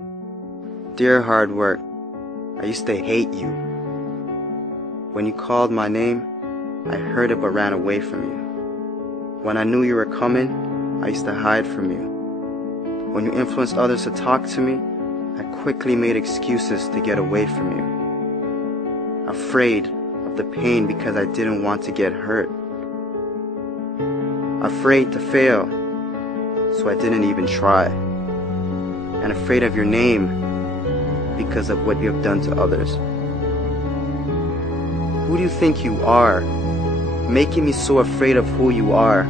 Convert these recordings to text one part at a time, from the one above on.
Dear hard work, I used to hate you. When you called my name, I heard it but ran away from you. When I knew you were coming, I used to hide from you. When you influenced others to talk to me, I quickly made excuses to get away from you. Afraid of the pain because I didn't want to get hurt. Afraid to fail, so I didn't even try. And afraid of your name because of what you have done to others. Who do you think you are, making me so afraid of who you are?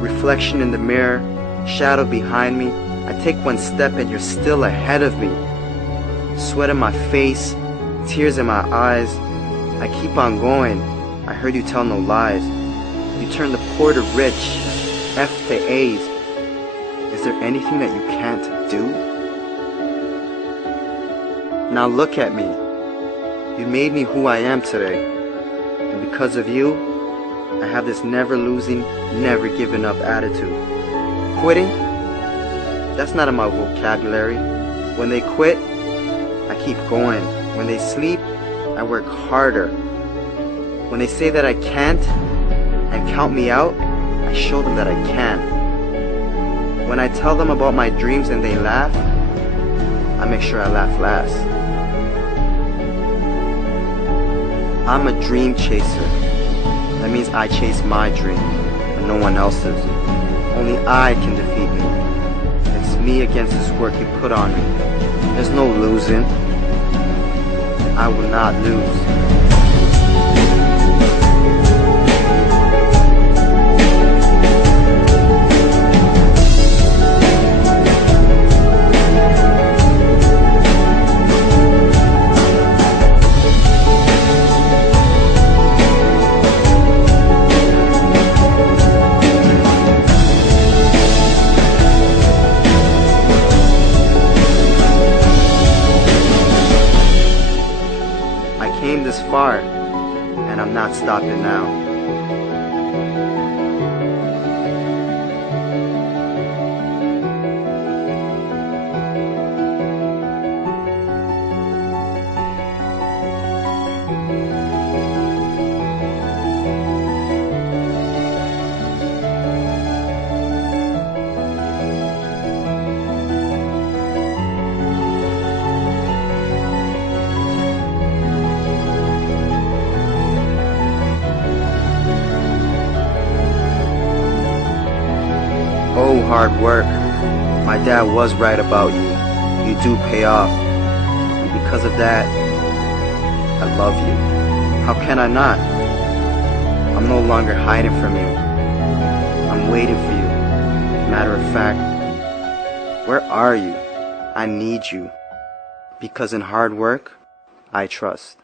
Reflection in the mirror, shadow behind me. I take one step and you're still ahead of me. Sweat in my face, tears in my eyes. I keep on going. I heard you tell no lies. You turn the poor to rich, F to A's. Is there anything that you can't do? Now look at me. You made me who I am today. And because of you, I have this never losing, never giving up attitude. Quitting? That's not in my vocabulary. When they quit, I keep going. When they sleep, I work harder. When they say that I can't and count me out, I show them that I can. When I tell them about my dreams and they laugh, I make sure I laugh last. I'm a dream chaser. That means I chase my dreams and no one else's. Only I can defeat me. It's me against this work you put on me. There's no losing. I will not lose. I came this far, and I'm not stopping now. Oh, hard work. My dad was right about you. You do pay off. And because of that, I love you. How can I not? I'm no longer hiding from you. I'm waiting for you. Matter of fact, where are you? I need you. Because in hard work, I trust.